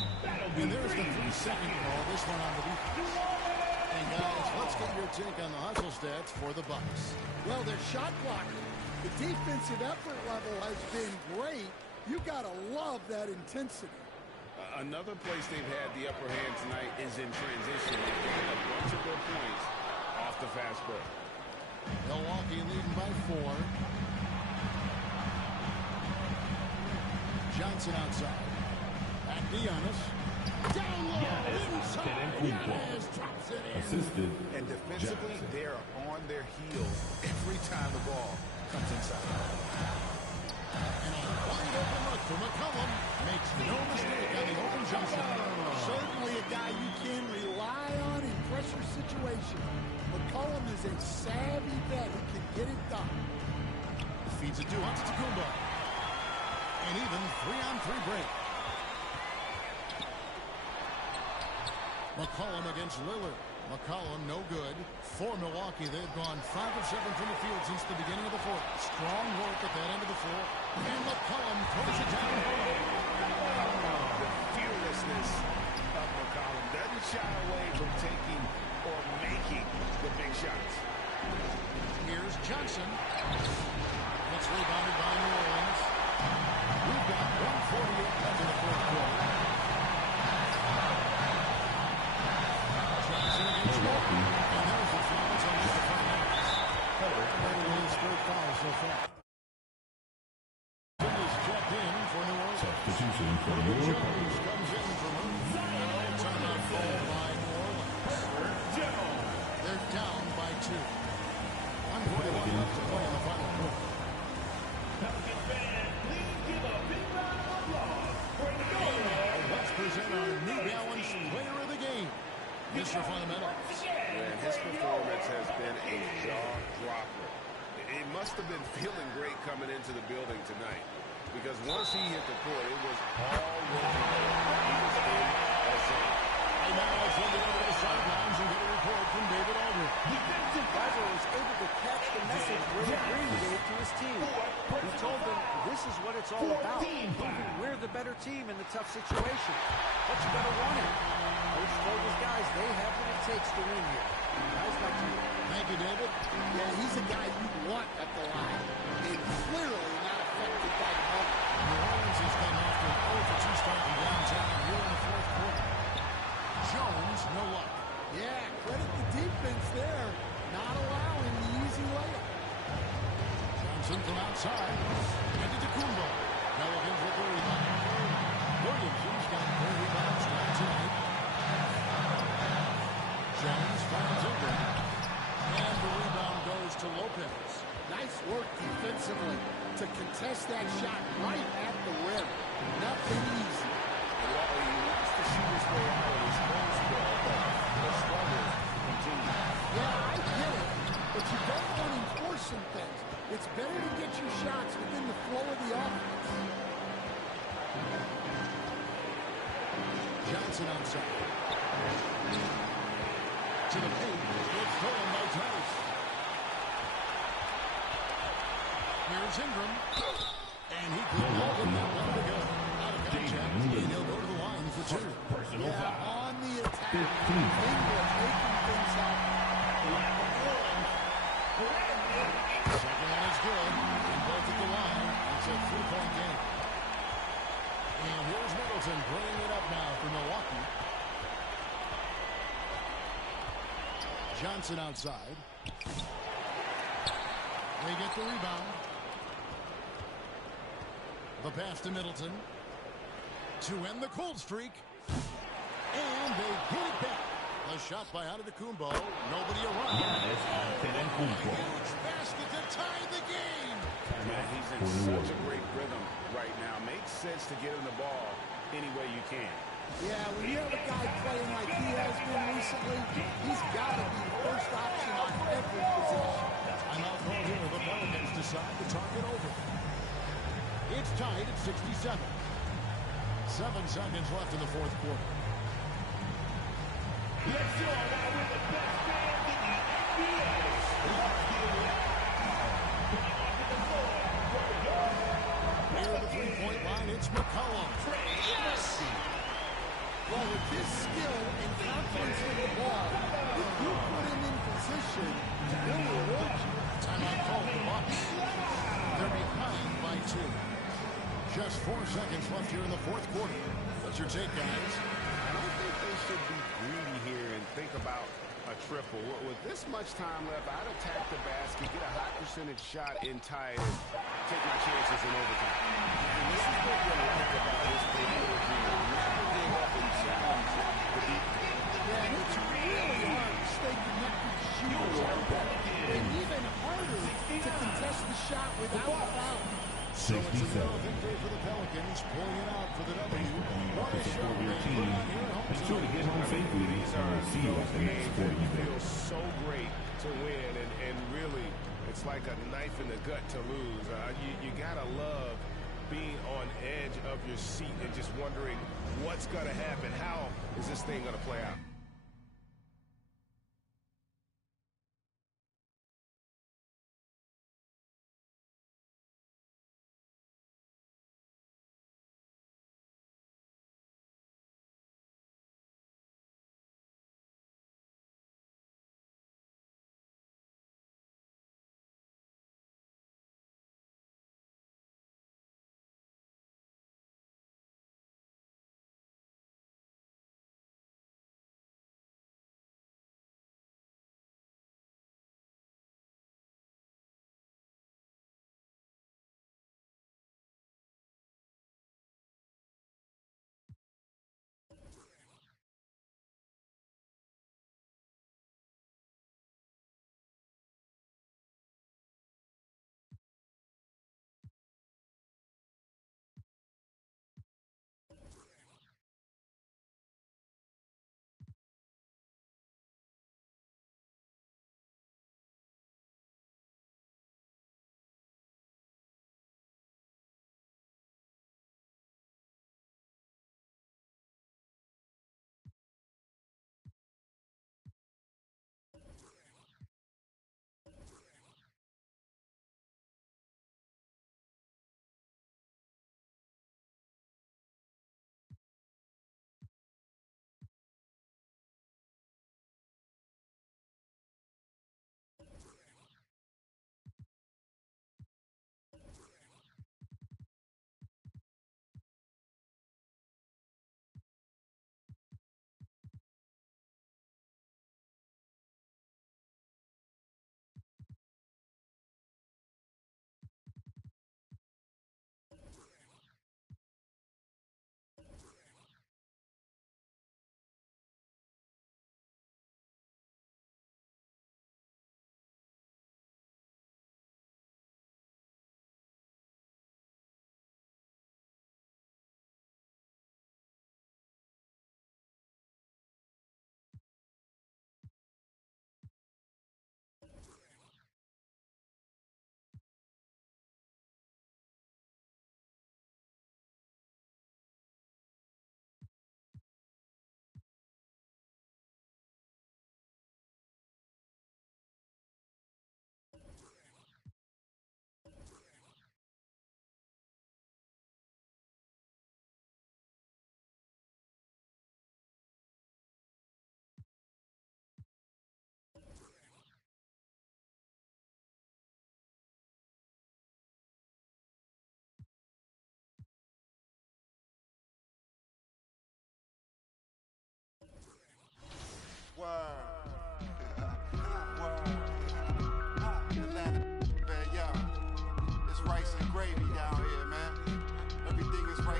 And there's the 3-second call. This one on the defense. And guys, let's get your take on the hustle stats for the Bucks. Well, their shot blocker. The defensive effort level has been great. You gotta love that intensity. Another place they've had the upper hand tonight is in transition. They're getting a bunch of their points off the fast break. Milwaukee leading by 4. Johnson outside. Back to Giannis. Down low. Inside. Giannis drops it in. Assisted. And defensively, they're on their heels every time the ball comes inside. And a wide open look for McCollum. Makes no mistake on the open jump shot. Certainly a guy you can rely on in pressure situations. McCollum is a savvy vet who can get it done. Feeds it to Antetokounmpo. And even 3-on-3 break. McCollum against Lillard. McCollum no good. For Milwaukee, they've gone 5 of 7 from the field since the beginning of the 4th. Strong work at that end of the floor. And McCollum throws it down. The fearlessness of McCollum doesn't shy away from taking or making the big shots. Here's Johnson. It's rebounded by New Orleans. We've got 1:48 left in the 4th quarter. Johnson against Milwaukee. And there's the foul on Stephon Adams. His 3rd foul so far. Is checked in for New Orleans. Substitution for New Jones Orleans. comes in for timeout call by New Orleans. They're down by 2. 1:41 left to play in the final quarter. Let's present our New Balance Player of the Game, Mr. Fundamentals. And his performance has been a jaw-dropper. It must have been feeling great coming into the building tonight, because once he hit the court, it was all working. He was in a zone. And now let's hand it over to the sidelines and get a report from David Aldridge. Geiger was able to catch the message Willie Green gave to his team. He told them this is what it's all about. We're the better team in the tough situation. But you better want it. Coach told his guys they have what it takes to win here. Guys, back to you. Thank you, David. Yeah, he's a guy you want at the line. And clearly not a affected that moment. New Orleans has come after an 0-for-2 start from downtown here in the fourth quarter. Jones, no luck. Yeah, credit the defense there. Not allowing the easy layup. Johnson from outside. And to Kumbo. Pelicans with the rebound. Williamson's got 4 rebounds tonight. Jones finds Ingram. And the rebound goes to Lopez. Nice work defensively to contest that shot right at the rim. Nothing easy. Well, he wants to shoot his way out of his own score, but the struggle continues. Yeah, I get it, but you don't want him forcing things. It's better to get your shots within the flow of the offense. Johnson outside. To the paint. It's stolen by Tice. Here's Ingram. And he could not get that one to go. Out of contact. And he'll go to the line for 2. Personal foul. On the attack. Ingram making things happen. Second one is good. And both at the line. It's a 3-point game. And here's Middleton bringing it up now for Milwaukee. Johnson outside. They get the rebound. The pass to Middleton. To end the cold streak. And they get it back. A shot by Antetokounmpo. Nobody around. Huge basket to tie the game. Man, he's in such a great rhythm right now. Makes sense to get him the ball any way you can. Yeah, when you have a guy playing like he has been recently, he's got to be the first option on every possession. Timeout call here. The Pelicans decide to talk it over. It's tied at 67. 7 seconds left in the fourth quarter. Let's go now with the best fans in the NBA. Near the three-point line, it's McCollum. Yes! Well, with his skill and confidence in the ball, if you put him in position, he'll reward you. Timeout call for Bucks. They're behind by 2. Just 4 seconds left here in the fourth quarter. What's your take, guys? I don't think they should be greedy here and think about a triple. With this much time left, I'd attack the basket, get a high percentage shot in tight, and take my chances in overtime. And this is what you like about this creative team. Never give up and challenge the defense. Yeah, and it's really hard to stay connected to shooters like that. And even harder to contest the shot without a foul. So it's a narrow victory for the Pelicans, pulling it out for the W. What a show your team. Make sure to get home safely. We'll see you at the next quarter. It feels so great to win, and really, it's like a knife in the gut to lose. You gotta love being on edge of your seat and just wondering what's gonna happen. How is this thing gonna play out?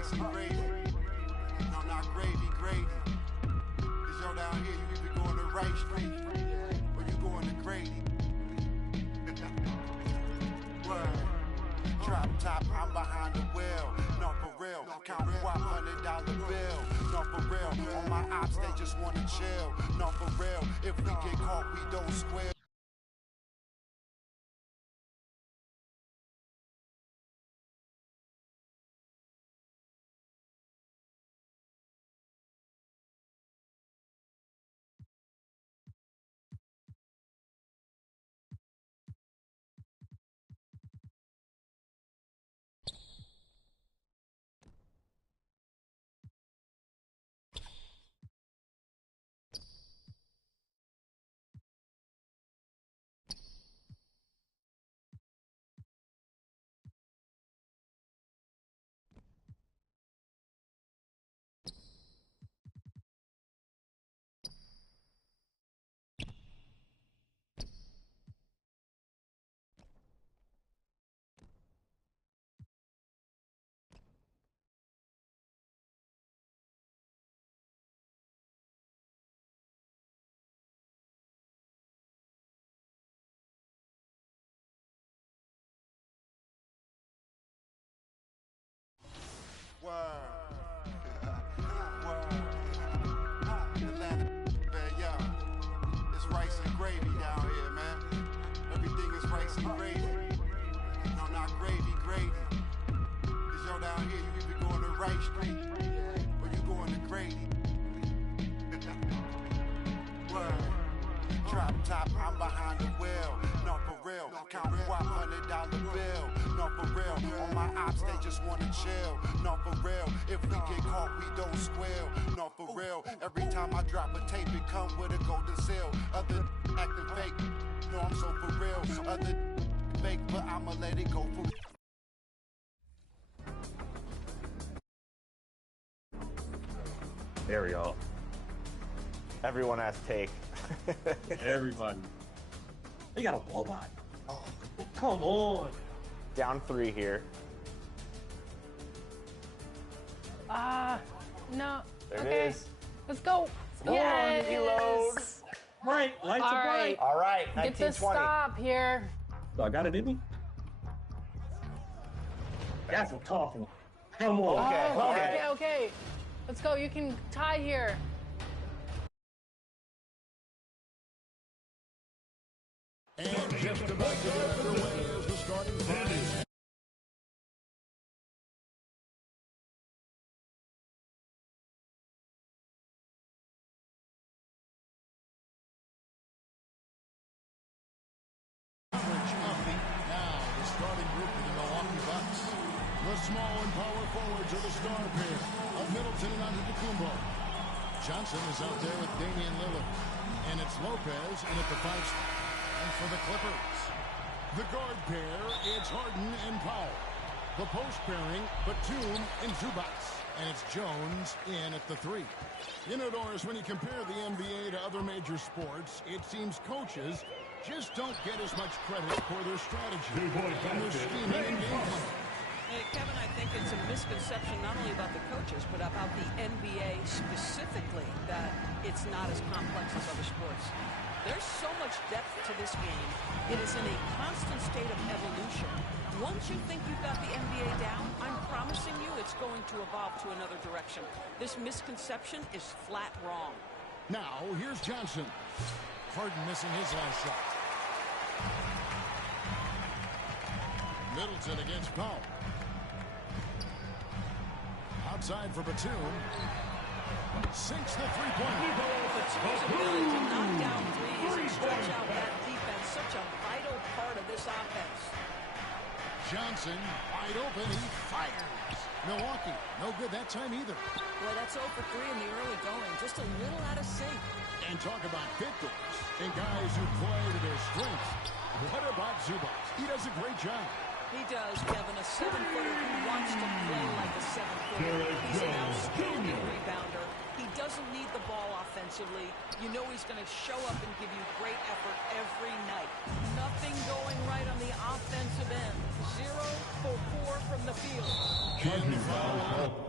rice and gravy. No, not gravy, gravy. Cause yo down here, you either going to Rice Street or you going to Grady. Word. Drop top, I'm behind the wheel. No, for real. Count what $100 bill. No, for real. On my ops, they just wanna chill. No, for real. If we get caught, we don't squeal. Atlanta, man, yo. It's rice and gravy down here, man. Everything is rice and gravy. No, not gravy, gravy. Cause yo down here, you either going to Rice Street or you going to Grady. Word. Drop top, I'm behind the wheel. No, for real. Count what $100 bill. No, for real. On my ops, they just wanna chill. No, for real. If we get caught, we don't squeal. No, for real. Every time I drop a tape, it come with a golden seal. Other acting fake. No, I'm so for real. Other fake, but I'ma let it go for real. There we go. Everyone has take. Everybody. They got a ball by. Oh, come on. Down 3 here. No. There okay. it is. Let's go. Yes. Reload. Right. Lights All are right. bright. All right. Get the 1920. stop here. So I got it in me? That's a tough one. Come on. Okay. Oh, Okay. okay. Let's go. You can tie here. And just about to get underway as the starting five. Now, the starting group for the Milwaukee Bucks. The small and power forwards are the star pair of Middleton and Antetokounmpo. Johnson is out there with Damian Lillard. And it's Lopez in at the 5 spot. And for the Clippers, the guard pair, it's Harden and Powell. The post pairing, Batum and Zubac. And it's Jones in at the 3. You know, Doris, when you compare the NBA to other major sports, it seems coaches just don't get as much credit for their strategy and their scheming and game plan. Kevin, I think it's a misconception not only about the coaches, but about the NBA specifically, that it's not as complex as other sports. There's so much depth to this game. It is in a constant state of evolution. Once you think you've got the NBA down, I'm promising you it's going to evolve to another direction. This misconception is flat wrong. Now, here's Johnson. Harden missing his last shot. Middleton against Powell. Outside for Batum. Sinks the three-pointer. Batum's ability to knock down threes and stretch out that defense, such a vital part of this offense. Johnson, wide open, he fires. Milwaukee, no good that time either. Boy, that's 0 for 3 in the early going, just a little out of sync. And talk about victors and guys who play to their strengths. What about Zubac? He does a great job. He does, Kevin, a 7-footer who wants to play like a 7-footer. He's an outstanding rebounder. He doesn't need the ball offensively. You know he's going to show up and give you great effort every night. Nothing going right on the offensive end. 0 for 4 from the field. And foul